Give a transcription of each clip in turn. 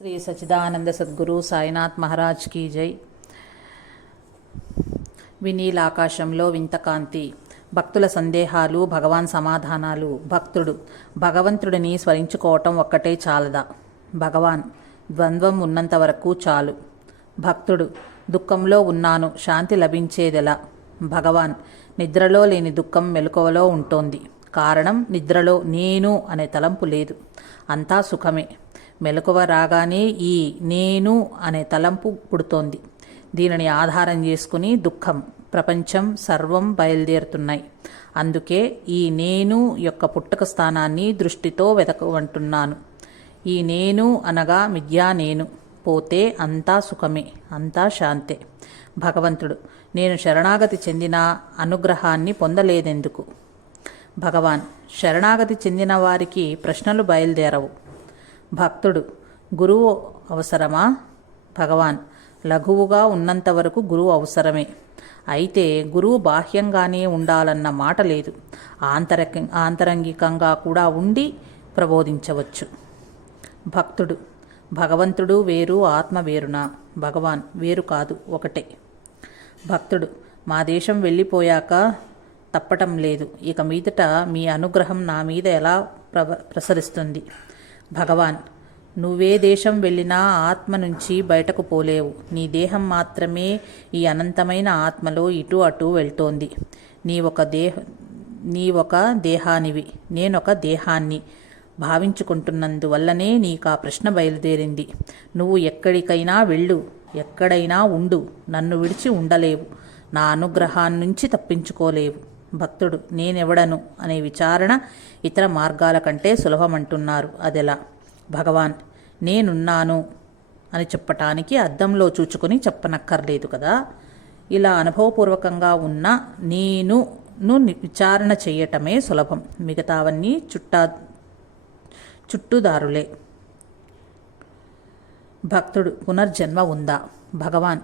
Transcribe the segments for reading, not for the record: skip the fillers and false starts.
Shri Sachchidananda Sadhguru Sainath Maharaj key జై. వినీలాకాశంలో వింతకాంతి. భక్తుల సందేహాలు, భగవాన్ సమాధానాలు. భక్తుడు భగవంతుడిని స్మరించుకోవటం ఒక్కటే చాలదా? భగవాన్ ద్వంద్వం ఉన్నంత వరకు చాలు. భక్తుడు దుఃఖంలో ఉన్నాను, శాంతి లభించేదెలా? భగవాన్ నిద్రలో లేని దుఃఖం మెలకువలో ఉంటోంది. కారణం, నిద్రలో నేను అనే తలంపు లేదు, అంతా సుఖమే. మెలకువ రాగానే ఈ నేను అనే తలంపు పుడుతోంది. దీనిని ఆధారం చేసుకుని దుఃఖం, ప్రపంచం సర్వం బయలుదేరుతున్నాయి. అందుకే ఈ నేను యొక్క పుట్టుక స్థానాన్ని దృష్టితో వెతకమంటున్నాను. ఈ నేను అనగా మిథ్యా నేను. పోతే అంతా సుఖమే, అంతా శాంతే. భగవంతుడు నేను శరణాగతి చెందిన అనుగ్రహాన్ని పొందలేదెందుకు? భగవాన్ శరణాగతి చెందిన వారికి ప్రశ్నలు బయలుదేరవు. భక్తుడు గురువు అవసరమా? భగవాన్ లఘువుగా ఉన్నంత వరకు గురువు అవసరమే. అయితే గురువు బాహ్యంగానే ఉండాలన్న మాట లేదు. ఆంతరంగికంగా కూడా ఉండి ప్రబోధించవచ్చు. భక్తుడు భగవంతుడు వేరు, ఆత్మ వేరునా? భగవాన్ వేరు కాదు, ఒకటే. భక్తుడు మా దేశం వెళ్ళిపోయాక తప్పటం లేదు. ఇక మీదట మీ అనుగ్రహం నా మీద ఎలా ప్రసరిస్తుంది? భగవాన్ నువ్వే దేశం వెళ్ళినా ఆత్మ నుంచి బయటకు పోలేవు. నీ దేహం మాత్రమే ఈ అనంతమైన ఆత్మలో ఇటు అటు వెళ్తోంది. నీ ఒక దేహానివి, నేనొక దేహాన్ని భావించుకుంటున్నందువల్లనే నీకు ఆ ప్రశ్న బయలుదేరింది. నువ్వు ఎక్కడికైనా వెళ్ళు, ఎక్కడైనా ఉండు, నన్ను విడిచి ఉండలేవు. నా అనుగ్రహాన్నించి తప్పించుకోలేవు. భక్తుడు నేనెవడను అనే విచారణ ఇతర మార్గాల కంటే సులభమంటున్నారు. అదెలా? భగవాన్ నేనున్నాను అని చెప్పటానికి అద్దంలో చూచుకొని చెప్పనక్కర్లేదు కదా. ఇలా అనుభవపూర్వకంగా ఉన్న నేనును విచారణ చేయటమే సులభం. మిగతావన్నీ చుట్టుదారులే. భక్తుడు పునర్జన్మ ఉందా? భగవాన్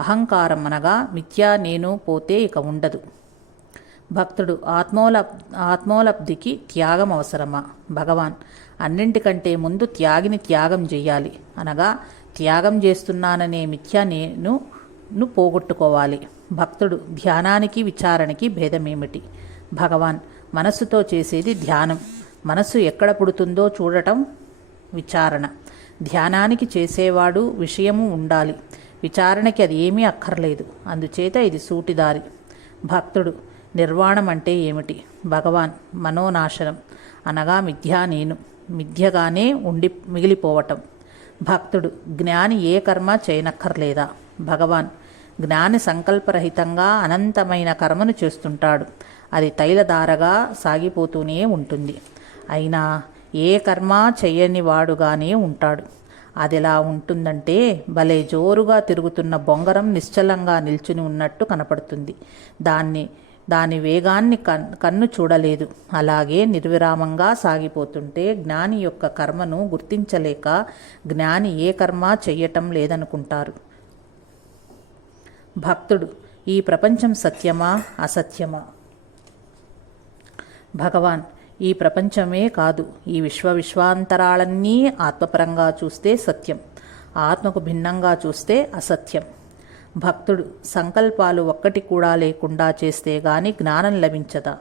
అహంకారం అనగా మిథ్యా నేను పోతే ఇక ఉండదు. భక్తుడు ఆత్మోలబ్ధికి త్యాగం అవసరమా? భగవాన్ అన్నింటికంటే ముందు త్యాగిని త్యాగం చెయ్యాలి. అనగా త్యాగం చేస్తున్నాననే మిథ్యా నేను పోగొట్టుకోవాలి. భక్తుడు ధ్యానానికి విచారణకి భేదమేమిటి? భగవాన్ మనస్సుతో చేసేది ధ్యానం. మనస్సు ఎక్కడ పుడుతుందో చూడటం విచారణ. ధ్యానానికి చేసేవాడు విషయము ఉండాలి, విచారణకి అది ఏమీ అక్కర్లేదు. అందుచేత ఇది సూటిదారి. భక్తుడు నిర్వాణం అంటే ఏమిటి? భగవాన్ మనోనాశనం అనగా మిథ్యా నేను మిథ్యగానే ఉండి మిగిలిపోవటం. భక్తుడు జ్ఞాని ఏ కర్మ చేయనక్కర్లేదా? భగవాన్ జ్ఞాని సంకల్పరహితంగా అనంతమైన కర్మను చేస్తుంటాడు. అది తైలధారగా సాగిపోతూనే ఉంటుంది. అయినా ఏ కర్మ చేయని వాడుగానే ఉంటాడు. అదెలా ఉంటుందంటే భలే జోరుగా తిరుగుతున్న బొంగరం నిశ్చలంగా నిల్చుని ఉన్నట్టు కనపడుతుంది. దాని వేగాన్ని కన్ను చూడలేదు. అలాగే నిర్విరామంగా సాగిపోతుంటే జ్ఞాని యొక్క కర్మను గుర్తించలేక జ్ఞాని ఏ కర్మ చెయ్యటం లేదనుకుంటారు. భక్తుడు ఈ ప్రపంచం సత్యమా అసత్యమా? భగవాన్ ఈ ప్రపంచమే కాదు, ఈ విశ్వాంతరాలన్నీ ఆత్మపరంగా చూస్తే సత్యం, ఆత్మకు భిన్నంగా చూస్తే అసత్యం. భక్తుడు సంకల్పాలు ఒక్కటి కూడా లేకుండా చేస్తే గాని జ్ఞానం లభించదా?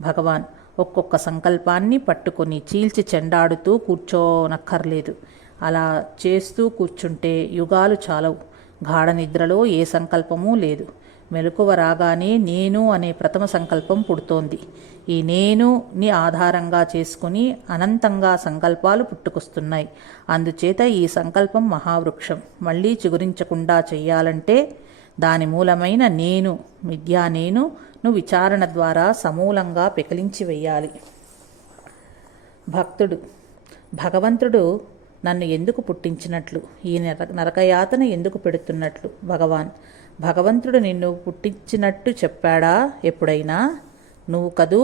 భగవాన్ ఒక్కొక్క సంకల్పాన్ని పట్టుకొని చీల్చి చెండాడుతూ కూర్చోనక్కర్లేదు. అలా చేస్తూ కూర్చుంటే యుగాలు చాలవు. గాఢ నిద్రలో ఏ సంకల్పమూ లేదు. మెలకువ రాగానే నేను అనే ప్రథమ సంకల్పం పుడుతోంది. ఈ నేనుని ఆధారంగా చేసుకుని అనంతంగా సంకల్పాలు పుట్టుకొస్తున్నాయి. అందుచేత ఈ సంకల్పం మహావృక్షం. మళ్ళీ చిగురించకుండా చెయ్యాలంటే దాని మూలమైన నేను మిథ్యా నేనును విచారణ ద్వారా సమూలంగా పెకిలించి వెయ్యాలి. భక్తుడు భగవంతుడు నన్ను ఎందుకు పుట్టించినట్లు, ఈ నరకయాతన ఎందుకు పెడుతున్నట్లు? భగవాన్ భగవంతుడు నిన్ను పుట్టించినట్టు చెప్పాడా ఎప్పుడైనా? నువ్వు కదూ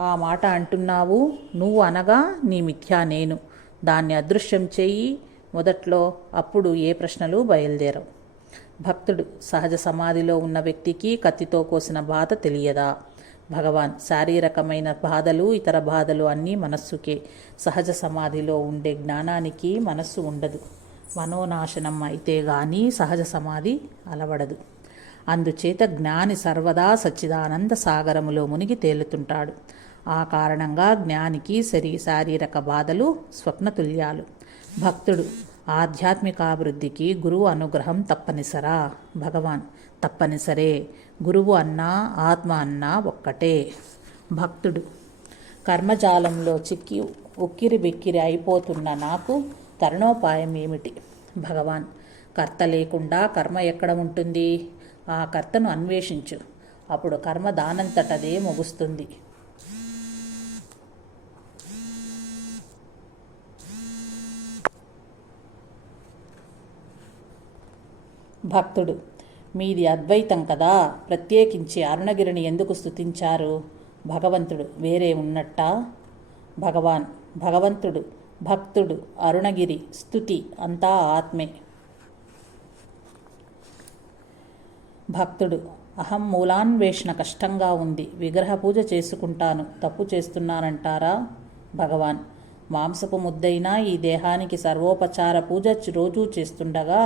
ఆ మాట అంటున్నావు. నువ్వు అనగా నీ మిథ్యా నేను. దాన్ని అదృశ్యం చెయ్యి మొదట్లో, అప్పుడు ఏ ప్రశ్నలు బయలుదేరవు. భక్తుడు సహజ సమాధిలో ఉన్న వ్యక్తికి కత్తితో కోసిన బాధ తెలియదా? భగవాన్ శారీరకమైన బాధలు, ఇతర బాధలు అన్నీ మనస్సుకే. సహజ సమాధిలో ఉండే జ్ఞానానికి మనస్సు ఉండదు. మనోనాశనం అయితే గాని సహజ సమాధి అలవడదు. అందుచేత జ్ఞాని సర్వదా సచ్చిదానంద సాగరములో మునిగి తేలుతుంటాడు. ఆ కారణంగా జ్ఞానికి శారీరక బాధలు స్వప్నతుల్యాలు. భక్తుడు ఆధ్యాత్మికాభివృద్ధికి గురువు అనుగ్రహం తప్పనిసరా? భగవాన్ తప్పనిసరే. గురువు అన్నా ఆత్మ అన్నా ఒక్కటే. భక్తుడు కర్మజాలంలో చిక్కి ఉక్కిరి బిక్కిరి అయిపోతున్న నాకు తరుణోపాయం ఏమిటి? భగవాన్ కర్త లేకుండా కర్మ ఎక్కడ ఉంటుంది? ఆ కర్తను అన్వేషించు. అప్పుడు కర్మ దానంతటదే ముగుస్తుంది. భక్తుడు మీది అద్వైతం కదా, ప్రత్యేకించి అరుణగిరిని ఎందుకు స్తుతించారు? భగవంతుడు వేరే ఉన్నట్టా? భగవాన్ భగవంతుడు, భక్తుడు, అరుణగిరి, స్తుతి అంతా ఆత్మే. భక్తుడు అహం మూలాన్వేషణ కష్టంగా ఉంది, విగ్రహ పూజ చేసుకుంటాను, తప్పు చేస్తున్నానంటారా? భగవాన్ మాంసపు ముద్దైనా ఈ దేహానికి సర్వోపచార పూజ రోజూ చేస్తుండగా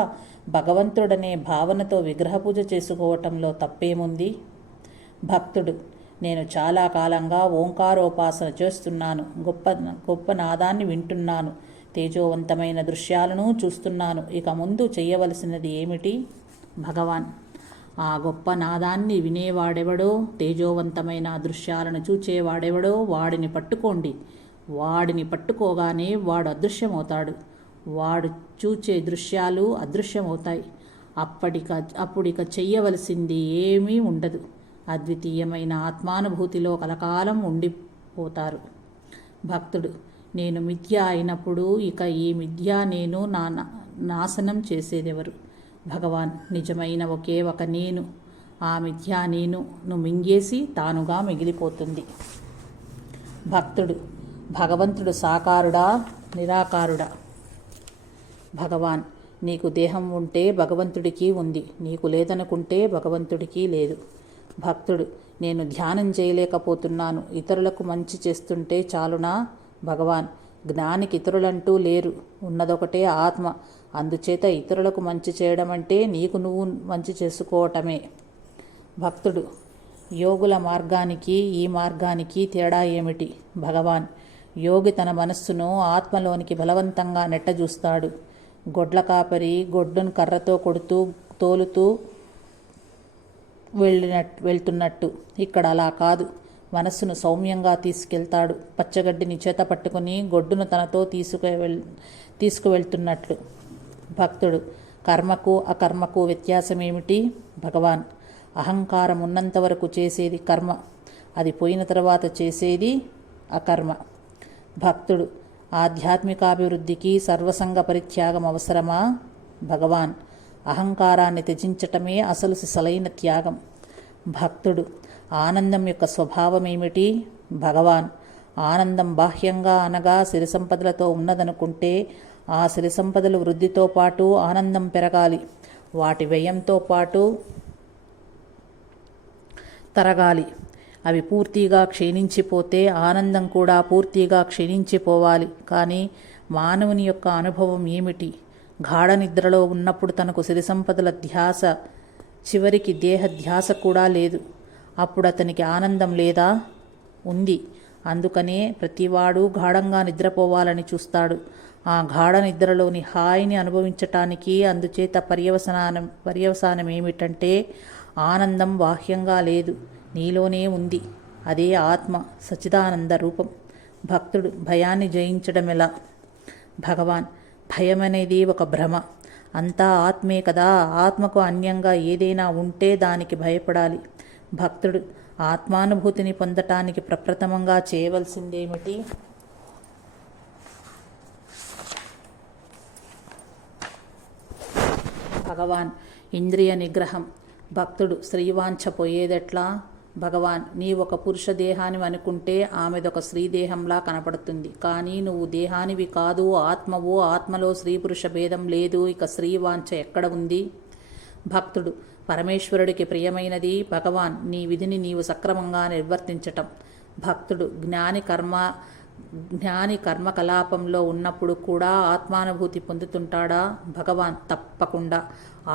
భగవంతుడనే భావనతో విగ్రహ పూజ చేసుకోవటంలో తప్పేముంది? భక్తుడు నేను చాలా కాలంగా ఓంకారోపాసన చేస్తున్నాను, గొప్ప నాదాన్ని వింటున్నాను, తేజోవంతమైన దృశ్యాలను చూస్తున్నాను. ఇక ముందు చేయవలసినది ఏమిటి? భగవాన్ ఆ గొప్ప నాదాన్ని వినేవాడెవడో, తేజోవంతమైన దృశ్యాలను చూచేవాడెవడో వాడిని పట్టుకోండి. వాడిని పట్టుకోగానే వాడు అదృశ్యమవుతాడు. వాడు చూచే దృశ్యాలు అదృశ్యమవుతాయి. అప్పుడిక చెయ్యవలసింది ఏమీ ఉండదు. అద్వితీయమైన ఆత్మానుభూతిలో కలకాలం ఉండిపోతారు. భక్తుడు నేను మిథ్య అయినప్పుడు ఇక ఈ మిథ్య నేను నాశనం చేసేదెవరు? భగవాన్ నిజమైన ఒకే ఒక నేను, ఆ మిథ్యా నేనును మింగేసి తానుగా మిగిలిపోతుంది. భక్తుడు భగవంతుడు సాకారుడా నిరాకారుడా? భగవాన్ నీకు దేహం ఉంటే భగవంతుడికి ఉంది, నీకు లేదనుకుంటే భగవంతుడికి లేదు. భక్తుడు నేను ధ్యానం చేయలేకపోతున్నాను, ఇతరులకు మంచి చేస్తుంటే చాలునా? భగవాన్ జ్ఞానికి ఇతరులంటూ లేరు, ఉన్నదొకటే ఆత్మ. అందుచేత ఇతరులకు మంచి చేయడం అంటే నీకు నువ్వు మంచి చేసుకోవటమే. భక్తుడు యోగుల మార్గానికి ఈ మార్గానికి తేడా ఏమిటి? భగవాన్ యోగి తన మనస్సును ఆత్మలోనికి బలవంతంగా నెట్టజూస్తాడు. గొడ్ల కాపరి గొడ్డును కర్రతో కొడుతూ తోలుతూ వెళ్తున్నట్టు. ఇక్కడ అలా కాదు, మనస్సును సౌమ్యంగా తీసుకెళ్తాడు. పచ్చగడ్డిని చేత పట్టుకుని గొడ్డును తనతో తీసుకువెళ్తున్నట్లు. భక్తుడు కర్మకు అకర్మకు వ్యత్యాసమేమిటి? భగవాన్ అహంకారం ఉన్నంత వరకు చేసేది కర్మ, అది పోయిన తర్వాత చేసేది అకర్మ. భక్తుడు ఆధ్యాత్మికాభివృద్ధికి సర్వసంగ పరిత్యాగం అవసరమా? భగవాన్ అహంకారాన్ని త్యజించటమే అసలు సిసలైన త్యాగం. భక్తుడు ఆనందం యొక్క స్వభావం ఏమిటి? భగవాన్ ఆనందం బాహ్యంగా అనగా సిరి సంపదలతో ఉన్నదనుకుంటే ఆ సిరి సంపదలు వృద్ధితో పాటు ఆనందం పెరగాలి, వాటి వ్యయంతో పాటు తరగాలి. అవి పూర్తిగా క్షీణించిపోతే ఆనందం కూడా పూర్తిగా క్షీణించిపోవాలి. కానీ మానవుని యొక్క అనుభవం ఏమిటి? గాఢ నిద్రలో ఉన్నప్పుడు తనకు సిరి సంపదల ధ్యాస, చివరికి దేహ ధ్యాస కూడా లేదు. అప్పుడు అతనికి ఆనందం లేదా? ఉంది. అందుకనే ప్రతివాడు గాఢంగా నిద్రపోవాలని చూస్తాడు. ఆ గాఢ నిద్రలోని హాయిని అనుభవించటానికి అందుచేత పర్యవసానం ఏమిటంటే ఆనందం బాహ్యంగా లేదు, నీలోనే ఉంది. అదే ఆత్మ సచ్చిదానంద రూపం. భక్తుడు భయాన్ని జయించడం ఎలా? భగవాన్ భయం అనేది ఒక భ్రమ, అంతా ఆత్మే కదా. ఆత్మకు అన్యంగా ఏదైనా ఉంటే దానికి భయపడాలి. భక్తుడు ఆత్మానుభూతిని పొందటానికి ప్రప్రథమంగా చేయవలసిందేమిటి? భగవాన్ ఇంద్రియ నిగ్రహం. భక్తుడు స్త్రీవాంఛ పోయేదెట్లా? భగవాన్ నీ ఒక పురుష దేహాన్ని అనుకుంటే ఆమెదొక స్త్రీదేహంలా కనపడుతుంది. కానీ నువ్వు దేహానివి కాదు, ఆత్మవు. ఆత్మలో స్త్రీ పురుష భేదం లేదు. ఇక స్త్రీవాంఛ ఎక్కడ ఉంది? భక్తుడు పరమేశ్వరుడికి ప్రియమైనది భగవాన్ నీ విధిని నీవు సక్రమంగా నిర్వర్తించటం. భక్తుడు జ్ఞాని కర్మకలాపంలో ఉన్నప్పుడు కూడా ఆత్మానుభూతి పొందుతుంటాడా? భగవాన్ తప్పకుండా.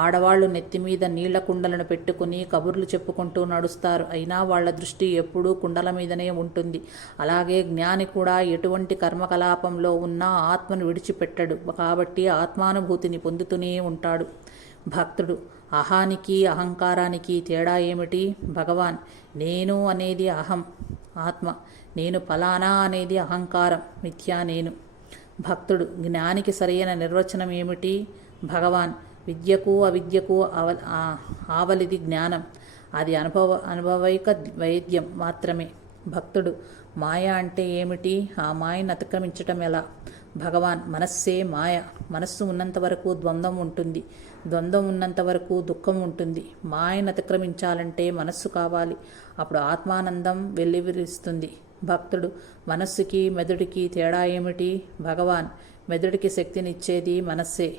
ఆడవాళ్లు నెత్తిమీద నీళ్ల కుండలను పెట్టుకుని కబుర్లు చెప్పుకుంటూ నడుస్తారు. అయినా వాళ్ల దృష్టి ఎప్పుడూ కుండల మీదనే ఉంటుంది. అలాగే జ్ఞాని కూడా ఎటువంటి కర్మకలాపంలో ఉన్నా ఆత్మను విడిచిపెట్టడు. కాబట్టి ఆత్మానుభూతిని పొందుతూనే ఉంటాడు. భక్తుడు అహానికి అహంకారానికి తేడా ఏమిటి? భగవాన్ నేను అనేది అహం ఆత్మ, నేను ఫలానా అనేది అహంకారం మిథ్యా నేను. భక్తుడు జ్ఞానికి సరైన నిర్వచనం ఏమిటి? భగవాన్ విద్యకు అవిద్యకు ఆవలిది జ్ఞానం, అది అనుభవైక వైద్యం మాత్రమే. భక్తుడు మాయ అంటే ఏమిటి? ఆ మాయను అతిక్రమించటం ఎలా? భగవాన్ మనస్సే మాయ. మనస్సు ఉన్నంత వరకు ద్వంద్వం ఉంటుంది, ద్వంద్వం ఉన్నంత వరకు దుఃఖం ఉంటుంది. మాయను అతిక్రమించాలంటే మనస్సు కావాలి. అప్పుడు ఆత్మానందం వెల్లివిరుస్తుంది. భక్తుడు మనస్సుకి మెదడుకి తేడా ఏమిటి? భగవాన్ మెదడుకి శక్తినిచ్చేది మనస్సే.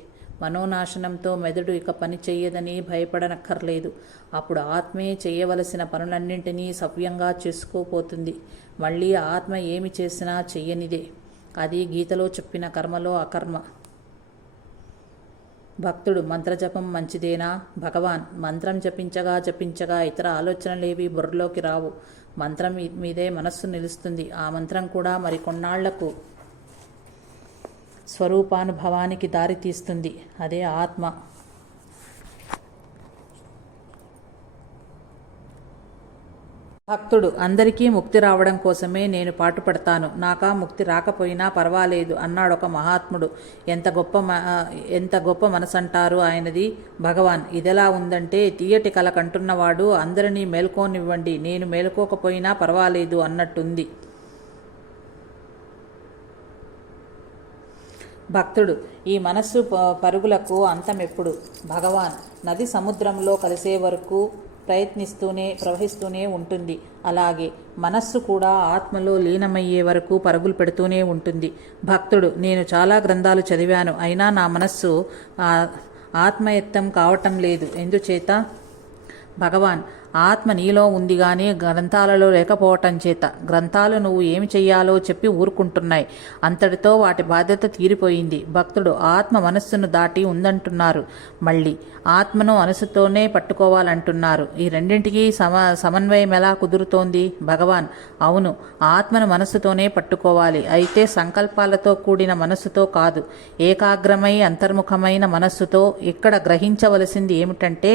మనోనాశనంతో మెదడు ఇక పని చెయ్యదని భయపడనక్కర్లేదు. అప్పుడు ఆత్మే చేయవలసిన పనులన్నింటినీ సవ్యంగా చేసుకోపోతుంది. మళ్ళీ ఆత్మ ఏమి చేసినా చెయ్యనిదే. అది గీతలో చెప్పిన కర్మలో అకర్మ. భక్తుడు మంత్రజపం మంచిదేనా? భగవాన్ మంత్రం జపించగా ఇతర ఆలోచనలేవి బుర్రలోకి రావు. మంత్రం మీదే మనస్సు నిలుస్తుంది. ఆ మంత్రం కూడా మరికొన్నాళ్లకు స్వరూపానుభవానికి దారి తీస్తుంది. అదే ఆత్మ. భక్తుడు అందరికీ ముక్తి రావడం కోసమే నేను పాటుపడతాను, నాకా ముక్తి రాకపోయినా పర్వాలేదు అన్నాడొక మహాత్ముడు. ఎంత గొప్ప మనసంటారు ఆయనది. భగవాన్ ఇదెలా ఉందంటే తీయటి కల కంటున్నవాడు అందరినీ మేల్కోనివ్వండి, నేను మేల్కోకపోయినా పర్వాలేదు అన్నట్టుంది. భక్తుడు ఈ మనస్సు పరుగులకు అంతమెప్పుడు? భగవాన్ నది సముద్రంలో కలిసే వరకు ప్రవహిస్తూనే ఉంటుంది. అలాగే మనస్సు కూడా ఆత్మలో లీనమయ్యే వరకు పరుగులు పెడుతూనే ఉంటుంది. భక్తుడు నేను చాలా గ్రంథాలు చదివాను, అయినా నా మనస్సు ఆత్మయత్తం కావటం లేదు. ఎందుచేత? భగవాన్ ఆత్మ నీలో ఉంది కానీ గ్రంథాలలో లేకపోవటం చేత. గ్రంథాలు నువ్వు ఏమి చెయ్యాలో చెప్పి ఊరుకుంటున్నాయి, అంతటితో వాటి బాధ్యత తీరిపోయింది. భక్తుడు ఆత్మ మనస్సును దాటి ఉందంటున్నారు, మళ్ళీ ఆత్మను మనసుతోనే పట్టుకోవాలంటున్నారు. ఈ రెండింటికి సమన్వయం ఎలా కుదురుతోంది? భగవాన్ అవును, ఆత్మను మనస్సుతోనే పట్టుకోవాలి, అయితే సంకల్పాలతో కూడిన మనస్సుతో కాదు, ఏకాగ్రమై అంతర్ముఖమైన మనస్సుతో. ఇక్కడ గ్రహించవలసింది ఏమిటంటే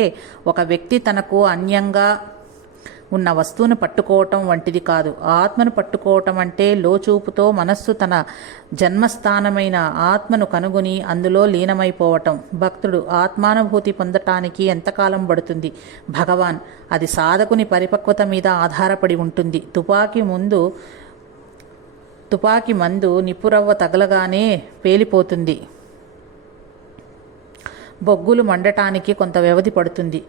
ఒక వ్యక్తి తనకు అన్యంగా ఉన్న వస్తువును పట్టుకోవటం వంటిది కాదు. ఆత్మను పట్టుకోవటం అంటే లోచూపుతో మనస్సు తన జన్మస్థానమైన ఆత్మను కనుగొని అందులో లీనమైపోవటం. భక్తుడు ఆత్మానుభూతి పొందటానికి ఎంతకాలం పడుతుంది? భగవాన్ అది సాధకుని పరిపక్వత మీద ఆధారపడి ఉంటుంది. తుపాకీ మందు నిప్పురవ్వ తగలగానే పేలిపోతుంది. బొగ్గులు మండటానికి కొంత వ్యవధి పడుతుంది.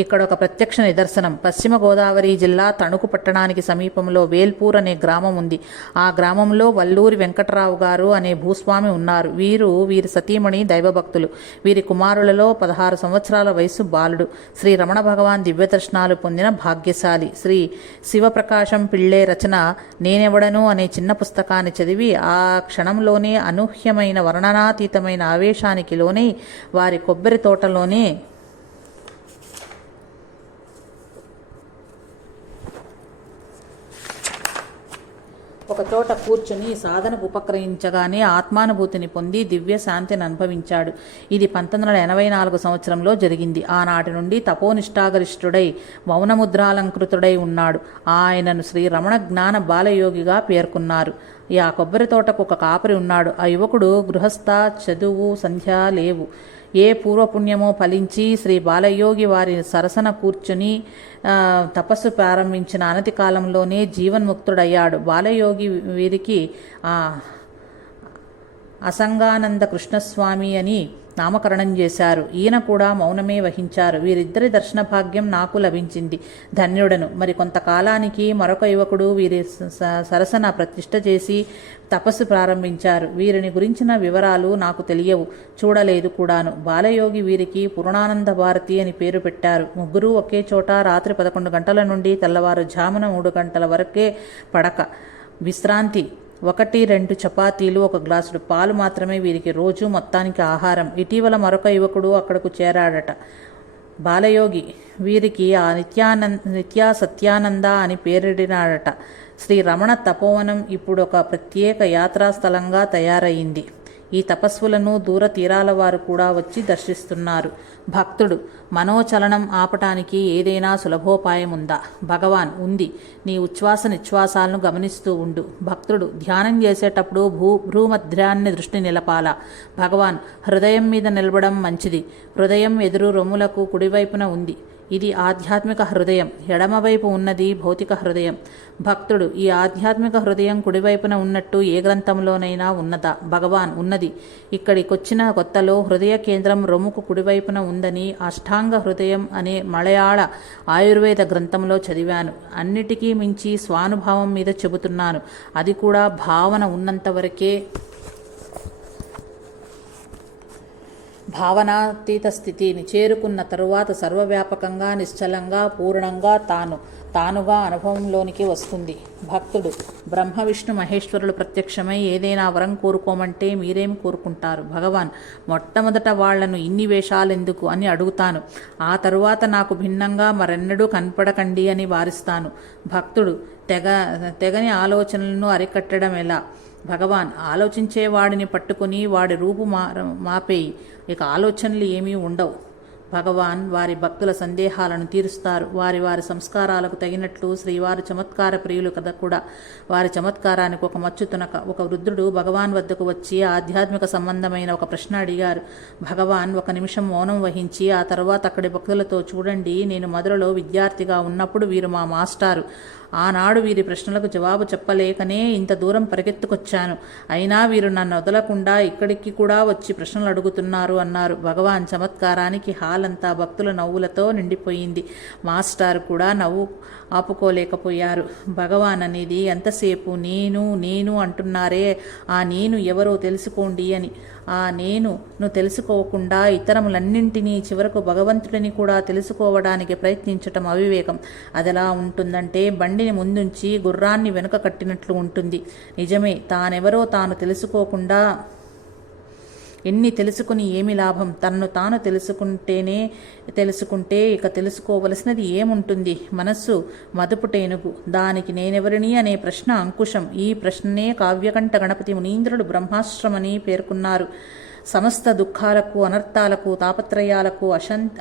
ఇక్కడ ఒక ప్రత్యక్ష నిదర్శనం. పశ్చిమ గోదావరి జిల్లా తణుకు పట్టణానికి సమీపంలో వేల్పూర్ అనే గ్రామం ఉంది. ఆ గ్రామంలో వల్లూరి వెంకటరావు గారు అనే భూస్వామి ఉన్నారు. వీరి సతీమణి దైవభక్తులు. వీరి కుమారులలో 16 సంవత్సరాల వయసు బాలుడు. శ్రీ రమణ భగవాన్ దివ్యదర్శనాలు పొందిన భాగ్యశాలి. శ్రీ శివప్రకాశం పిళ్ళే రచన నేనెవడను అనే చిన్న పుస్తకాన్ని చదివి ఆ క్షణంలోనే అనూహ్యమైన వర్ణనాతీతమైన ఆవేశానికి లోనై వారి కొబ్బరి తోటలోనే ఒకచోట కూర్చుని సాధనకు ఉపక్రమించగానే ఆత్మానుభూతిని పొంది దివ్య శాంతిని అనుభవించాడు. ఇది 1984 సంవత్సరంలో జరిగింది. ఆనాటి నుండి తపోనిష్ఠాగరిష్ఠుడై మౌనముద్రాలంకృతుడై ఉన్నాడు. ఆయనను శ్రీ రమణ జ్ఞాన బాలయోగిగా పేర్కొన్నారు. ఆ కొబ్బరి తోటకు ఒక కాపరి ఉన్నాడు. ఆ యువకుడు గృహస్థ, చదువు, సంధ్య లేవు. ఏ పూర్వపుణ్యమో ఫలించి శ్రీ బాలయోగి వారి సరసన కూర్చుని తపస్సు ప్రారంభించిన అనతి కాలంలోనే జీవన్ముక్తుడయ్యాడు. బాలయోగి వీరికి అసంగానంద కృష్ణస్వామి అని నామకరణం చేశారు. ఈయన కూడా మౌనమే వహించారు. వీరిద్దరి దర్శన భాగ్యం నాకు లభించింది, ధన్యుడను. మరి కొంతకాలానికి మరొక యువకుడు వీరి సరసన ప్రతిష్ఠ చేసి తపస్సు ప్రారంభించారు. వీరిని గురించిన వివరాలు నాకు తెలియవు, చూడలేదు కూడాను. బాలయోగి వీరికి పూర్ణానంద భారతి అని పేరు పెట్టారు. ముగ్గురు ఒకే చోట రాత్రి 11 గంటల నుండి తెల్లవారుజామున 3 గంటల వరకే పడక, విశ్రాంతి. 1-2 చపాతీలు, 1 గ్లాసుడు పాలు మాత్రమే వీరికి రోజు మొత్తానికి ఆహారం. ఇటీవల మరొక యువకుడు అక్కడకు చేరాడట. బాలయోగి వీరికి ఆ నిత్యా సత్యానంద అని పేరిడినాడట. శ్రీ రమణ తపోవనం ఇప్పుడు ఒక ప్రత్యేక యాత్రాస్థలంగా తయారయింది. ఈ తపస్సులను దూర తీరాల వారు కూడా వచ్చి దర్శిస్తున్నారు. భక్తుడు: మనోచలనం ఆపటానికి ఏదైనా సులభోపాయం ఉందా? భగవాన్: ఉంది. నీ ఉచ్ఛ్వాస నిశ్వాసాలను గమనిస్తూ ఉండు. భక్తుడు: ధ్యానం చేసేటప్పుడు భ్రూమధ్యాన్ని దృష్టి నిలపాలా? భగవాన్: హృదయం మీద నిలబడం మంచిది. హృదయం ఎదురు రొమ్ములకు కుడివైపున ఉంది. ఇది ఆధ్యాత్మిక హృదయం. ఎడమవైపు ఉన్నది భౌతిక హృదయం. భక్తుడు: ఈ ఆధ్యాత్మిక హృదయం కుడివైపున ఉన్నట్టు ఏ గ్రంథంలోనైనా ఉన్నదా? భగవాన్: ఉన్నది. ఇక్కడికొచ్చిన కొత్తలో హృదయ కేంద్రం రొమ్ముకు కుడివైపున ఉందని అష్టాంగ హృదయం అనే మలయాళ ఆయుర్వేద గ్రంథంలో చదివాను. అన్నిటికీ మించి స్వానుభావం మీద చెబుతున్నాను. అది కూడా భావన ఉన్నంతవరకే. భావనాతీత స్థితిని చేరుకున్న తరువాత సర్వవ్యాపకంగా, నిశ్చలంగా, పూర్ణంగా తానుగా అనుభవంలోనికి వస్తుంది. భక్తుడు: బ్రహ్మ విష్ణు మహేశ్వరులు ప్రత్యక్షమై ఏదైనా వరం కోరుకోమంటే మీరేం కోరుకుంటారు? భగవాన్: మొట్టమొదట వాళ్లను ఇన్ని వేషాలెందుకు అని అడుగుతాను. ఆ తరువాత నాకు భిన్నంగా మరెన్నడూ కనపడకండి అని వారిస్తాను. భక్తుడు: తెగని ఆలోచనలను అరికట్టడం ఎలా? భగవాన్: ఆలోచించేవాడిని పట్టుకుని వాడి రూపు మాపేయి, ఇక ఆలోచనలు ఏమీ ఉండవు. భగవాన్ వారి భక్తుల సందేహాలను తీరుస్తారు. వారి సంస్కారాలకు తగినట్లు శ్రీవారు చమత్కార ప్రియులు కదా కూడా. వారి చమత్కారానికి ఒక మచ్చు తునక. ఒక వృద్ధుడు భగవాన్ వద్దకు వచ్చి ఆధ్యాత్మిక సంబంధమైన ఒక ప్రశ్న అడిగారు. భగవాన్ 1 నిమిషం మౌనం వహించి ఆ తర్వాత అక్కడి భక్తులతో, చూడండి, నేను మధురలో విద్యార్థిగా ఉన్నప్పుడు వీరు మా మాస్టారు. ఆనాడు వీరి ప్రశ్నలకు జవాబు చెప్పలేకనే ఇంత దూరం పరిగెత్తుకొచ్చాను. అయినా వీరు నన్ను వదలకుండా ఇక్కడికి కూడా వచ్చి ప్రశ్నలు అడుగుతున్నారు అన్నారు. భగవాన్ చమత్కారానికి హాల్ అంతా భక్తుల నవ్వులతో నిండిపోయింది. మాస్టారు కూడా నవ్వు ఆపుకోలేకపోయారు. భగవాన్ అనేది ఎంతసేపు నేను నేను అంటున్నారే, ఆ నేను ఎవరో తెలుసుకోండి అని. ఆ నేనును తెలుసుకోకుండా ఇతరములన్నింటినీ, చివరకు భగవంతుడిని కూడా తెలుసుకోవడానికి ప్రయత్నించటం అవివేకం. అదెలా ఉంటుందంటే బండిని ముందుంచి గుర్రాన్ని వెనుక కట్టినట్లు ఉంటుంది. నిజమే, తానెవరో తాను తెలుసుకోకుండా ఎన్ని తెలుసుకుని ఏమి లాభం? తనను తాను తెలుసుకుంటే ఇక తెలుసుకోవలసినది ఏముంటుంది? మనస్సు మదుపుటేనుగు, దానికి నేనెవరిని అనే ప్రశ్న అంకుశం. ఈ ప్రశ్ననే కావ్యకంఠ గణపతి మునీంద్రుడు బ్రహ్మాశ్రమని పేర్కొన్నారు. సమస్త దుఃఖాలకు, అనర్థాలకు, తాపత్రయాలకు,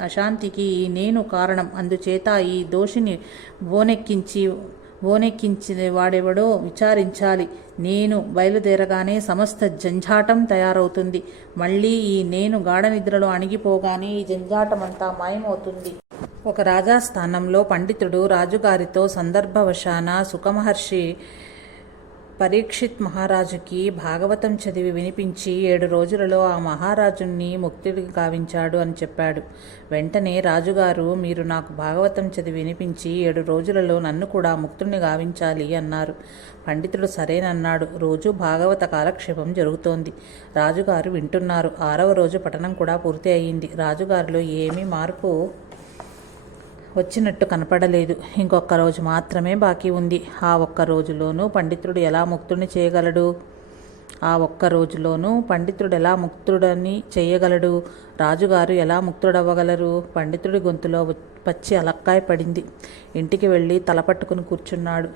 అశాంతికి ఈ నేను కారణం. అందుచేత ఈ దోషిని బోనెక్కించిన వాడెవడో విచారించాలి. నేను బయలుదేరగానే సమస్త జంఝాటం తయారవుతుంది. మళ్ళీ ఈ నేను గాఢనిద్రలో అణిగిపోగానే ఈ జంఝాటమంతా మాయమవుతుంది. ఒక రాజాస్థానంలో పండితుడు రాజుగారితో సందర్భవశాన సుఖమహర్షి పరీక్షిత్ మహారాజుకి భాగవతం చదివి వినిపించి 7 రోజులలో ఆ మహారాజుని ముక్తుడి గావించాడు అని చెప్పాడు. వెంటనే రాజుగారు, మీరు నాకు భాగవతం చదివి వినిపించి 7 రోజులలో నన్ను కూడా ముక్తుడిని గావించాలి అన్నారు. పండితుడు సరేనన్నాడు. రోజు భాగవత కాలక్షేపం జరుగుతోంది. రాజుగారు వింటున్నారు. 6వ రోజు పఠనం కూడా పూర్తి అయింది. రాజుగారిలో ఏమీ మార్పు వచ్చినట్టు కనపడలేదు. ఇంకొక రోజు మాత్రమే బాకీ ఉంది. ఆ ఒక్క రోజులోనూ పండితుడు ఎలా ముక్తుడిని చేయగలడు? రాజుగారు ఎలా ముక్తుడవ్వగలరు? పండితుడి గొంతులో పచ్చి అలక్కాయ పడింది. ఇంటికి వెళ్ళి తల పట్టుకుని కూర్చున్నాడు.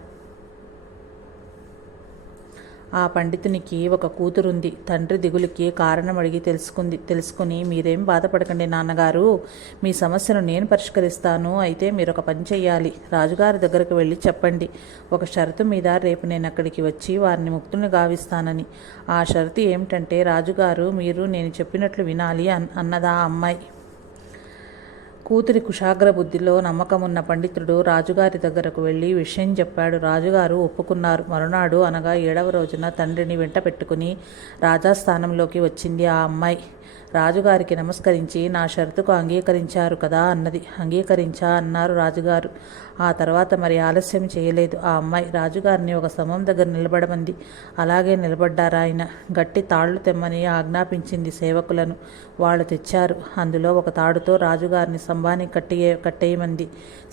ఆ పండితునికి ఒక కూతురుంది. తండ్రి దిగులుకి కారణం అడిగి తెలుసుకుని, మీరేం బాధపడకండి నాన్నగారు, మీ సమస్యను నేను పరిష్కరిస్తాను. అయితే మీరు ఒక పని చెయ్యాలి. రాజుగారి దగ్గరకు వెళ్ళి చెప్పండి, ఒక షరతు మీద రేపు నేను అక్కడికి వచ్చి వారిని ముక్తుని గావిస్తానని. ఆ షరతు ఏమిటంటే, రాజుగారు మీరు నేను చెప్పినట్లు వినాలి అన్నదా అమ్మాయి. కూతురి కుశాగ్ర బుద్ధిలో నమ్మకమున్న పండితుడు రాజుగారి దగ్గరకు వెళ్ళి విషయం చెప్పాడు. రాజుగారు ఒప్పుకున్నారు. మరునాడు అనగా 7వ రోజున తండ్రిని వెంట పెట్టుకుని రాజాస్థానంలోకి వచ్చింది ఆ అమ్మాయి. రాజుగారికి నమస్కరించి, నా షరతుకు అంగీకరించారు కదా అన్నది. అంగీకరించా అన్నారు రాజుగారు. ఆ తర్వాత మరి ఆలస్యం చేయలేదు ఆ అమ్మాయి. రాజుగారిని ఒక స్తంభం దగ్గర నిలబడమంది. అలాగే నిలబడ్డారాయన. గట్టి తాళ్లు తెమ్మని ఆజ్ఞాపించింది సేవకులను. వాళ్ళు తెచ్చారు. అందులో ఒక తాడుతో రాజుగారిని స్తంభానికి కట్టేయమంది.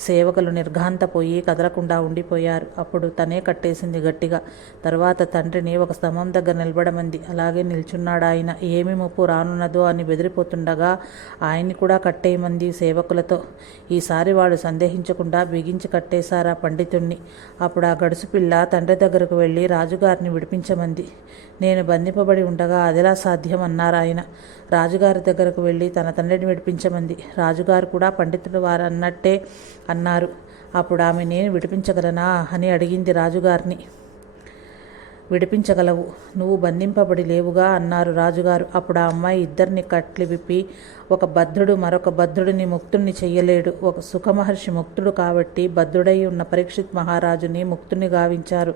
సేవకులు నిర్ఘాంతపోయి కదలకుండా ఉండిపోయారు. అప్పుడు తనే కట్టేసింది గట్టిగా. తర్వాత తండ్రిని ఒక స్తంభం దగ్గర నిలబడమంది. అలాగే నిల్చున్నాడాయన. ఏమి ముప్పు రానున్నదో అని బెదిరిపోతుండగా ఆయన్ని కూడా కట్టేయమంది సేవకులతో. ఈసారి వాడు సందేహించకుండా బిగించి కట్టేశారా పండితుణ్ణి. అప్పుడు ఆ గడుసు పిల్ల తండ్రి దగ్గరకు వెళ్ళి రాజుగారిని విడిపించమంది. నేను బంధింపబడి ఉండగా అదిలా సాధ్యం అన్నారాయన. రాజుగారి దగ్గరకు వెళ్ళి తన తండ్రిని విడిపించమంది. రాజుగారు కూడా పండితుడు వారు అన్నట్టే అన్నారు. అప్పుడు ఆమె, నేను విడిపించగలనా అని అడిగింది రాజుగారిని. విడిపించగలవు, నువ్వు బంధింపబడి లేవుగా అన్నారు రాజుగారు. అప్పుడు ఆ అమ్మాయి ఇద్దరిని కట్లు విప్పి, ఒక బద్ధుడు మరొక బద్ధుడిని ముక్తుణ్ణి చెయ్యలేడు. ఒక సుఖమహర్షి ముక్తుడు కాబట్టి బద్ధుడై ఉన్న పరీక్షిత్ మహారాజుని ముక్తుణ్ణి గావించారు.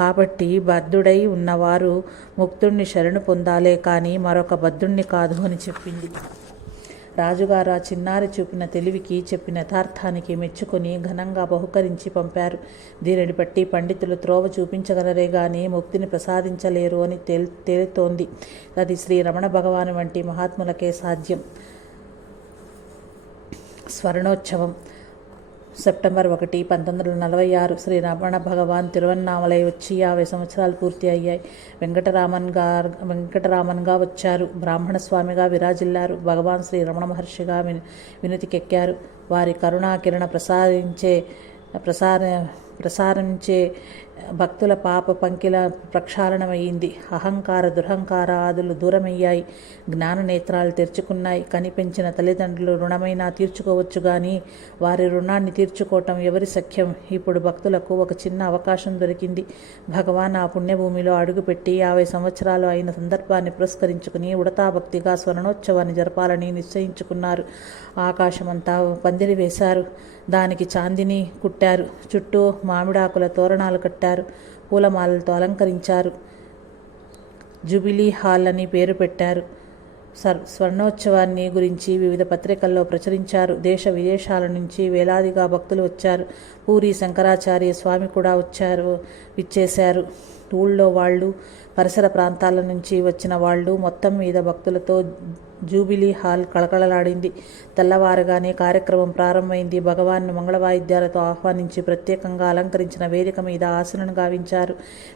కాబట్టి బద్ధుడై ఉన్నవారు ముక్తుణ్ణి శరణు పొందాలే కానీ మరొక బద్ధుణ్ణి కాదు అని చెప్పింది. రాజుగారు ఆ చిన్నారి చూపిన తెలివికి, చెప్పిన యథార్థానికి మెచ్చుకొని ఘనంగా బహుకరించి పంపారు. దీనిని బట్టి పండితులు త్రోవ చూపించగలరే గాని ముక్తిని ప్రసాదించలేరు అని తేలుతోంది. అది శ్రీ రమణ భగవాను వంటి మహాత్ములకే సాధ్యం. స్వర్ణోత్సవం సెప్టెంబర్ 1, 1946 శ్రీ రమణ భగవాన్ తిరువన్నామలై వచ్చి 50 సంవత్సరాలు పూర్తి అయ్యాయి. వెంకటరామన్గా వచ్చారు. బ్రాహ్మణ స్వామిగా విరాజిల్లారు. భగవాన్ శ్రీ రమణ మహర్షిగా వినుతికెక్కారు. వారి కరుణా కిరణ ప్రసారించే భక్తుల పాప పంకిల ప్రక్షాళనమయ్యింది. అహంకార దురహంకార ఆదులు దూరమయ్యాయి. జ్ఞాన నేత్రాలు తెరుచుకున్నాయి. కనిపెంచిన తల్లిదండ్రులు రుణమైనా తీర్చుకోవచ్చు కానీ వారి రుణాన్ని తీర్చుకోవటం ఎవరి సఖ్యం? ఇప్పుడు భక్తులకు ఒక చిన్న అవకాశం దొరికింది. భగవాన్ ఆ పుణ్యభూమిలో అడుగుపెట్టి 50 సంవత్సరాలు అయిన సందర్భాన్ని పురస్కరించుకుని ఉడతాభక్తిగా స్వర్ణోత్సవాన్ని జరపాలని నిశ్చయించుకున్నారు. ఆకాశమంతా పందిరి వేశారు. దానికి చాందిని కుట్టారు. చుట్టూ మామిడాకుల తోరణాలు కట్టారు. పూలమాలలతో అలంకరించారు. జూబిలీ హాల్ అని పేరు పెట్టారు. స్వర్ణోత్సవాన్ని గురించి వివిధ పత్రికల్లో ప్రచురించారు. దేశ విదేశాల నుంచి వేలాదిగా భక్తులు వచ్చారు. పూరి శంకరాచార్య స్వామి కూడా విచ్చేశారు. ఊళ్ళో వాళ్ళు, పరిసర ప్రాంతాల నుంచి వచ్చిన వాళ్ళు, మొత్తం మీద భక్తులతో జూబిలీ హాల్ కళకళలాడింది. తెల్లవారుగానే కార్యక్రమం ప్రారంభమైంది. భగవాన్ను మంగళవాయిద్యాలతో ఆహ్వానించి ప్రత్యేకంగా అలంకరించిన వేదిక మీద ఆసనను గావించారు.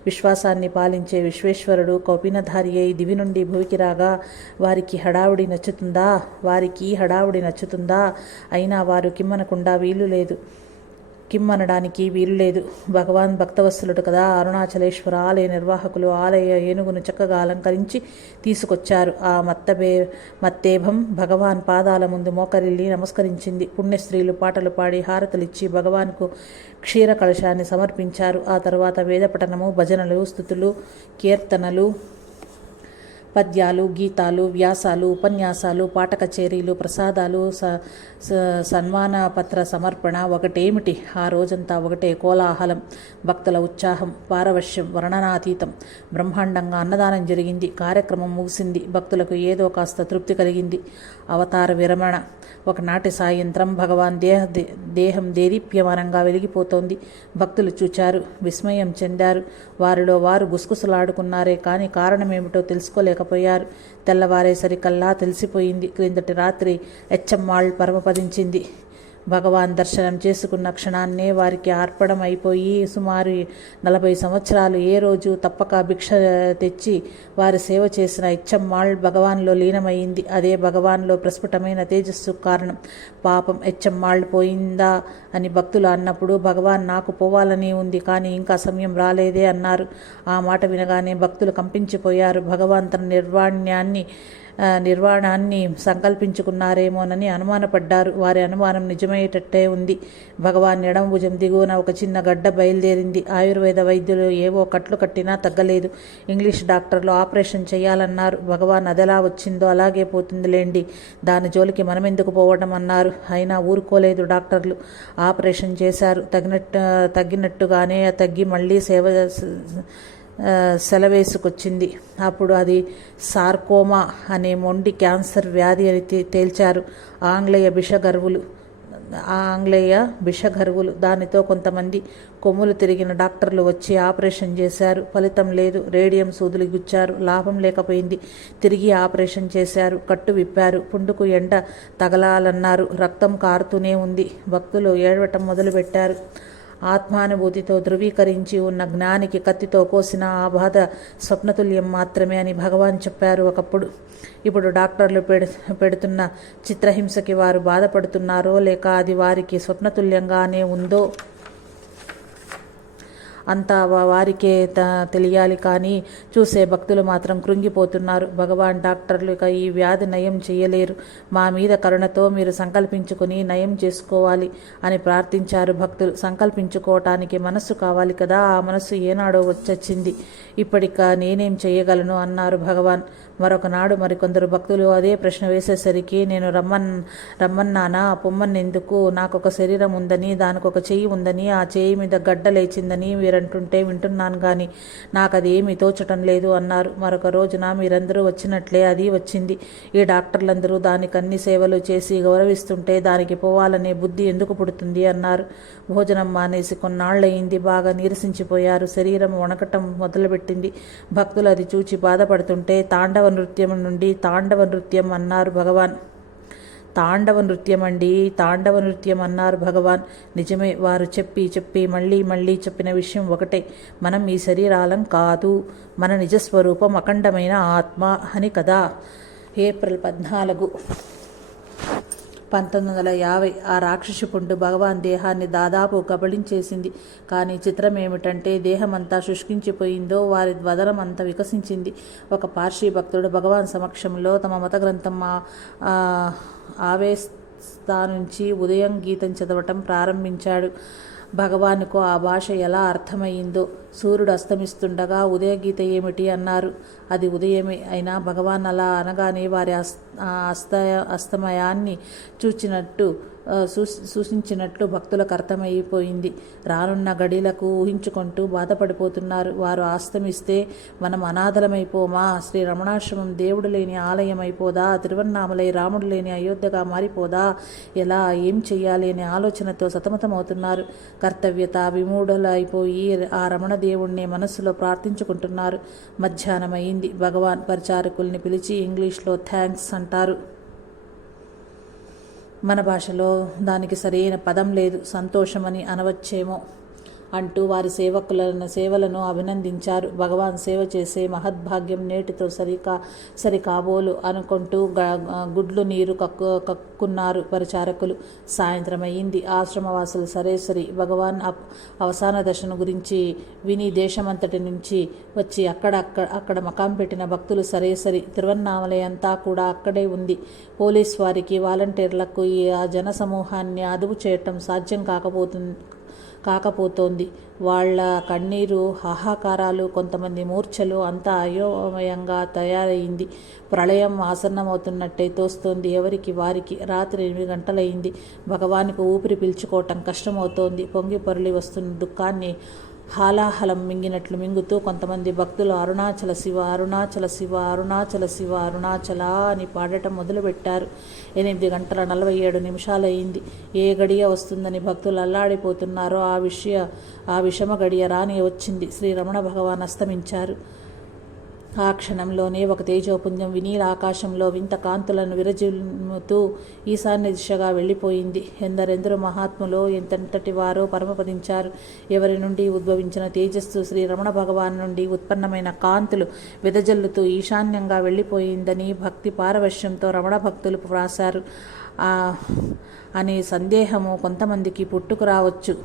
విశ్వాసాన్ని పాలించే విశ్వేశ్వరుడు కౌపినధారి అయి దివి నుండి భూమికి రాగా వారికి హడావుడి నచ్చుతుందా? అయినా వారు కిమ్మనకుండా కిమ్మనడానికి వీలు లేదు. భగవాన్ భక్తవత్సలుడు కదా. అరుణాచలేశ్వర ఆలయ నిర్వాహకులు ఆలయ ఏనుగును చక్కగా అలంకరించి తీసుకొచ్చారు. ఆ మత్తేభం భగవాన్ పాదాల ముందు మోకరిల్లి నమస్కరించింది. పుణ్యస్త్రీలు పాటలు పాడి హారతలిచ్చి భగవాన్కు క్షీర కలశాన్ని సమర్పించారు. ఆ తర్వాత వేదపఠనము, భజనలు, స్తుతులు, కీర్తనలు, పద్యాలు, గీతాలు, వ్యాసాలు, ఉపన్యాసాలు, పాట కచేరీలు, ప్రసాదాలు, సన్మాన పత్ర సమర్పణ. ఒకటేమిటి, ఆ రోజంతా ఒకటే కోలాహలం. భక్తుల ఉత్సాహం, పారవశ్యం వర్ణనాతీతం. బ్రహ్మాండంగా అన్నదానం జరిగింది. కార్యక్రమం ముగిసింది. భక్తులకు ఏదో కాస్త తృప్తి కలిగింది. అవతార విరమణ. ఒకనాటి సాయంత్రం భగవాన్ దేహం దేదీప్యమానంగా వెలిగిపోతోంది. భక్తులు చూచారు, విస్మయం చెందారు. వారిలో వారు గుసగుసలాడుకున్నారే కానీ కారణమేమిటో తెలుసుకోలేకపోయారు. తెల్లవారేసరికల్లా తెలిసిపోయింది. క్రిందటి రాత్రి ఎచ్చమ్మాళ్ పరమపదించింది. భగవాన్ దర్శనం చేసుకున్న క్షణాన్నే వారికి ఆర్పణం అయిపోయి సుమారు 40 సంవత్సరాలు ఏ రోజు తప్పక భిక్ష తెచ్చి వారి సేవ చేసిన ఎచ్చమ్మాళ్ భగవాన్లో లీనమైంది. అదే భగవాన్లో ప్రస్ఫుటమైన తేజస్సు కారణం. పాపం ఎచ్చమ్మాళ్ పోయిందా అని భక్తులు అన్నప్పుడు భగవాన్ నాకు పోవాలని ఉంది కానీ ఇంకా సమయం రాలేదే అన్నారు. ఆ మాట వినగానే భక్తులు కంపించిపోయారు. భగవాన్ తన నిర్వాణ్యాన్ని నిర్వాణాన్ని సంకల్పించుకున్నారేమోనని అనుమానపడ్డారు. వారి అనుమానం నిజమయ్యేటట్టే ఉంది. భగవాన్ ఎడమ భుజం దిగువన ఒక చిన్న గడ్డ బయలుదేరింది. ఆయుర్వేద వైద్యులు ఏవో కట్లు కట్టినా తగ్గలేదు. ఇంగ్లీష్ డాక్టర్లు ఆపరేషన్ చేయాలన్నారు. భగవాన్ అదెలా వచ్చిందో అలాగే పోతుందిలేండి, దాని జోలికి మనమెందుకు పోవడం అన్నారు. అయినా ఊరుకోలేదు డాక్టర్లు. ఆపరేషన్ చేశారు. తగ్గినట్టుగానే తగ్గి మళ్ళీ సెలవేసుకొచ్చింది. అప్పుడు అది సార్కోమా అనే మొండి క్యాన్సర్ వ్యాధి అని తేల్చారు ఆంగ్లేయ బిషగర్వులు. దానితో కొంతమంది కొమ్ములు తిరిగిన డాక్టర్లు వచ్చి ఆపరేషన్ చేశారు. ఫలితం లేదు. రేడియం సూదులు గుచ్చారు. లాభం లేకపోయింది. తిరిగి ఆపరేషన్ చేశారు. కట్టు విప్పారు. పుండుకు ఎండ తగలాలన్నారు. రక్తం కారుతూనే ఉంది. భక్తులు ఏడవటం మొదలుపెట్టారు. ఆత్మానుభూతితో ధృవీకరించి ఉన్న జ్ఞానికి కత్తితో కోసిన ఆ బాధ స్వప్నతుల్యం మాత్రమే అని భగవాన్ చెప్పారు ఒకప్పుడు. ఇప్పుడు డాక్టర్లు పెడుతున్న చిత్రహింసకి వారు బాధపడుతున్నారో లేక అది వారికి స్వప్నతుల్యంగానే ఉందో అంతా వారికే తెలియాలి. కానీ చూసే భక్తులు మాత్రం కృంగిపోతున్నారు. భగవాన్ డాక్టర్లు ఇక ఈ వ్యాధి నయం చేయలేరు. మా మీద కరుణతో మీరు సంకల్పించుకుని నయం చేసుకోవాలి అని ప్రార్థించారు భక్తులు. సంకల్పించుకోవటానికి మనస్సు కావాలి కదా. ఆ మనస్సు ఏనాడో వచ్చొచ్చింది. ఇప్పటిక నేనేం చేయగలను అన్నారు భగవాన్. మరొకనాడు మరికొందరు భక్తులు అదే ప్రశ్న వేసేసరికి నేను రమ్మన్నానా, పొమ్మన్నెందుకు, నాకొక శరీరం ఉందని, దానికొక చెయ్యి ఉందని, ఆ చెయ్యి మీద గడ్డ లేచిందని మీరంటుంటే వింటున్నాను కానీ నాకు అది ఏమీ తోచటం లేదు అన్నారు. మరొక రోజున మీరందరూ వచ్చినట్లే అది వచ్చింది. ఈ డాక్టర్లందరూ దానికి అన్ని సేవలు చేసి గౌరవిస్తుంటే దానికి పోవాలనే బుద్ధి ఎందుకు పుడుతుంది అన్నారు. భోజనం మానేసి కొన్నాళ్ళయింది. బాగా నీరసించిపోయారు. శరీరం వణకటం మొదలుపెట్టింది. భక్తులు అది చూచి బాధపడుతుంటే తాండవ నృత్యం అన్నారు భగవాన్. తాండవ నృత్యం అన్నారు భగవాన్. నిజమే. వారు చెప్పి మళ్ళీ చెప్పిన విషయం ఒకటే. మనం ఈ శరీరాలం కాదు, మన నిజస్వరూపం అఖండమైన ఆత్మ అని కదా. ఏప్రిల్ 14, 1950 ఆ రాక్షసి పుండు భగవాన్ దేహాన్ని దాదాపు కబళించేసింది. కానీ చిత్రం ఏమిటంటే దేహమంతా శుష్కించిపోయిందో వారి వదనం అంత వికసించింది. ఒక పార్షీ భక్తుడు భగవాన్ సమక్షంలో తమ మత గ్రంథం ఆవేస్తా నుంచి ఉదయం గీతం చదవటం ప్రారంభించాడు. భగవానుకు ఆ భాష ఎలా అర్థమయ్యిందో. సూర్యుడు అస్తమిస్తుండగా ఉదయగీత ఏమిటి అన్నారు. అది ఉదయమే. అయినా భగవాన్ అలా అనగానే వారి అస్తమయాన్ని సూచించినట్లు భక్తులకు అర్థమైపోయింది. రానున్న గడిలకు ఊహించుకుంటూ బాధపడిపోతున్నారు. వారు అస్తమిస్తే మనం అనాథలమైపోమా? శ్రీ రమణాశ్రమం దేవుడు లేని ఆలయం అయిపోదా? తిరువన్నామలై రాముడు లేని అయోధ్యగా మారిపోదా? ఎలా, ఏం చెయ్యాలి అనే ఆలోచనతో సతమతమవుతున్నారు. కర్తవ్యత విమూఢలైపోయి ఆ రమణ దేవుణ్ణి మనస్సులో ప్రార్థించుకుంటున్నారు. మధ్యాహ్నం అయింది. భగవాన్ పరిచారకుల్ని పిలిచి ఇంగ్లీష్లో థ్యాంక్స్ అంటారు. మన భాషలో దానికి సరైన పదం లేదు. సంతోషమని అనవచ్చేమో అంటూ వారి సేవలను అభినందించారు. భగవాన్ సేవ చేసే మహద్భాగ్యం నేటితో సరికాబోలు అనుకుంటూ గుడ్లు నీరు కక్కున్నారు పరిచారకులు. సాయంత్రం అయింది. ఆశ్రమవాసులు సరే భగవాన్ అవసాన దశను గురించి విని దేశమంతటి నుంచి వచ్చి అక్కడ మకాం పెట్టిన భక్తులు సరే. తిరువన్నామలై అంతా కూడా అక్కడే ఉంది. పోలీస్ వారికి, వాలంటీర్లకు ఆ జన సమూహాన్ని అదుపు చేయటం సాధ్యం కాకపోతోంది. వాళ్ళ కన్నీరు, హాహాకారాలు, కొంతమంది మూర్ఛలు అంతా అయోమయంగా తయారయింది. ప్రళయం ఆసన్నమవుతున్నట్టే తోస్తోంది ఎవరికి వారికి. రాత్రి 8 గంటలయింది. భగవానికి ఊపిరి పీల్చుకోవటం కష్టమవుతోంది. పొంగి పొరలి వస్తున్న దుఃఖాన్ని హాలాహలం మింగినట్లు మింగుతూ కొంతమంది భక్తులు అరుణాచల శివ, అరుణాచల శివ, అరుణాచల శివ, అరుణాచల అని పాడటం మొదలుపెట్టారు. 8 గంటల 47 నిమిషాలయ్యింది. ఏ గడియ వస్తుందని భక్తులు అల్లాడిపోతున్నారో ఆ విషమ గడియ రాని వచ్చింది. శ్రీ రమణ భగవాన్ అస్తమించారు. ఆ క్షణంలోనే ఒక తేజోపుంజం వినీల ఆకాశంలో వింత కాంతులను విరజిమ్ముతూ ఈశాన్య దిశగా వెళ్ళిపోయింది. ఎందరెందరో మహాత్ములో ఎంతటి వారో పరమపదించారు. ఎవరి నుండి ఉద్భవించిన తేజస్సు శ్రీ రమణ భగవాన్ నుండి ఉత్పన్నమైన కాంతులు వెదజల్లుతూ ఈశాన్యంగా వెళ్ళిపోయిందని భక్తి పారవశ్యంతో రమణ భక్తులు వ్రాశారు అనే సందేహము కొంతమందికి పుట్టుకురావచ్చు.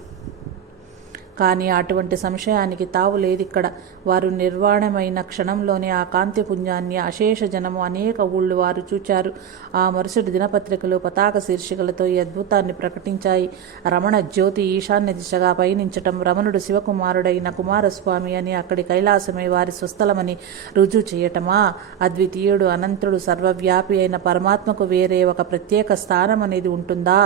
కానీ అటువంటి సంశయానికి తావు లేదిక్కడ. వారు నిర్వాణమైన క్షణంలోనే ఆ కాంతి పుంజాన్ని అశేష జనము అనేక ఊళ్ళు వారు చూచారు. ఆ మరుసటి దినపత్రికలు పతాక శీర్షికలతో ఈ అద్భుతాన్ని ప్రకటించాయి. రమణ జ్యోతి ఈశాన్య దిశగా పయనించటం, రమణుడు శివకుమారుడైన కుమారస్వామి అని, అక్కడి కైలాసమే వారి స్వస్థలమని రుజువు చేయటమా? అద్వితీయుడు, అనంతుడు, సర్వవ్యాపి అయిన పరమాత్మకు వేరే ఒక ప్రత్యేక స్థానం అనేది ఉంటుందా?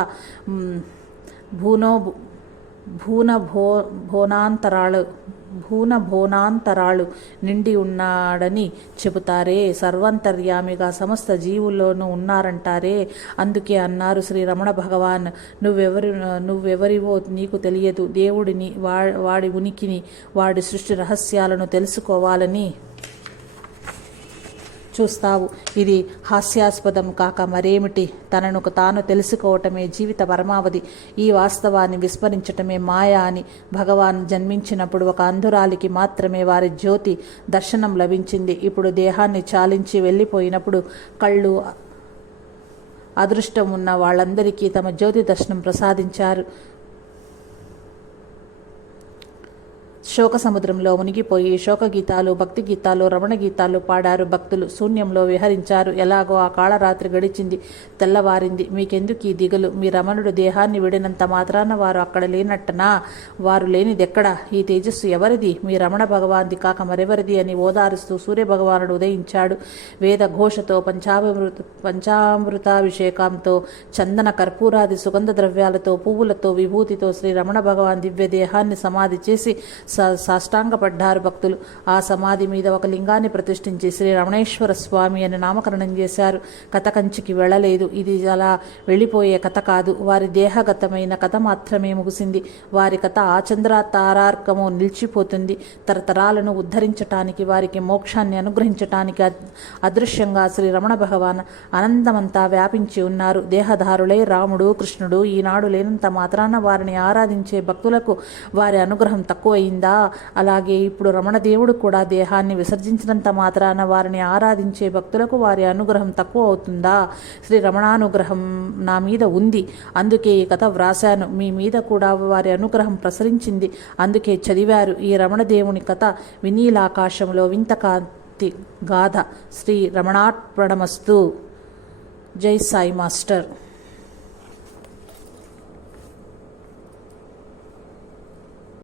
భూనభోనాంతరాలు నిండి ఉన్నాడని చెబుతారే, సర్వాంతర్యామిగా సమస్త జీవుల్లోనూ ఉన్నారంటారే. అందుకే అన్నారు శ్రీ రమణ భగవాన్, నువ్వెవరివో నీకు తెలియదు, దేవుడిని, వాడి ఉనికిని, వాడి సృష్టి రహస్యాలను తెలుసుకోవాలని చూస్తావు. ఇది హాస్యాస్పదం కాక మరేమిటి? తనను తాను తెలుసుకోవటమే జీవిత పరమావధి. ఈ వాస్తవాన్ని విస్మరించటమే మాయ అని భగవాన్ జన్మించినప్పుడు ఒక అంధురాలికి మాత్రమే వారి జ్యోతి దర్శనం లభించింది. ఇప్పుడు దేహాన్ని చాలించి వెళ్ళిపోయినప్పుడు కళ్ళు అదృష్టం ఉన్న వాళ్ళందరికీ తమ జ్యోతి దర్శనం ప్రసాదించారు. శోక సముద్రంలో మునిగిపోయి శోక గీతాలు, భక్తి గీతాలు, రమణ గీతాలు పాడారు భక్తులు. శూన్యంలో విహరించారు. ఎలాగో ఆ కాళరాత్రి గడిచింది, తెల్లవారింది. మీకెందుకు ఈ దిగులు? మీ రమణుడు దేహాన్ని విడినంత మాత్రాన వారు అక్కడ లేనట్టనా? వారు లేనిదెక్కడ? ఈ తేజస్సు ఎవరిది? మీ రమణ భగవాన్ది కాక మరెవరిది అని ఓదారుస్తూ సూర్యభగవానుడు ఉదయించాడు. వేద ఘోషతో, పంచామృతాభిషేకంతో, చందన కర్పూరాది సుగంధ ద్రవ్యాలతో, పువ్వులతో, విభూతితో శ్రీ రమణ భగవాన్ దివ్య దేహాన్ని సమాధి చేసి సాష్టాంగపడ్డారు భక్తులు. ఆ సమాధి మీద ఒక లింగాన్ని ప్రతిష్ఠించి శ్రీ రమణేశ్వర స్వామి అని నామకరణం చేశారు. కథ కంచికి వెళ్ళలేదు. ఇది అలా వెళ్ళిపోయే కథ కాదు. వారి దేహగతమైన కథ మాత్రమే ముగిసింది. వారి కథ ఆచంద్రతారార్కము నిలిచిపోతుంది. తరతరాలను ఉద్ధరించటానికి, వారికి మోక్షాన్ని అనుగ్రహించటానికి అదృశ్యంగా శ్రీ రమణ భగవాన్ అనంతమంతా వ్యాపించి ఉన్నారు. దేహధారులై రాముడు, కృష్ణుడు ఈనాడు లేనంత మాత్రాన వారిని ఆరాధించే భక్తులకు వారి అనుగ్రహం తక్కువైందా? అలాగే ఇప్పుడు రమణదేవుడు కూడా దేహాన్ని విసర్జించినంత మాత్రాన వారిని ఆరాధించే భక్తులకు వారి అనుగ్రహం తక్కువ అవుతుందా? శ్రీ రమణానుగ్రహం నా మీద ఉంది, అందుకే ఈ కథ వ్రాశాను. మీ మీద కూడా వారి అనుగ్రహం ప్రసరించింది, అందుకే చదివారు. ఈ రమణదేవుని కథ వినీలాకాశంలో వింత కాంతి గాథ. శ్రీ రమణార్పణమస్తు. జై సాయి మాస్టర్.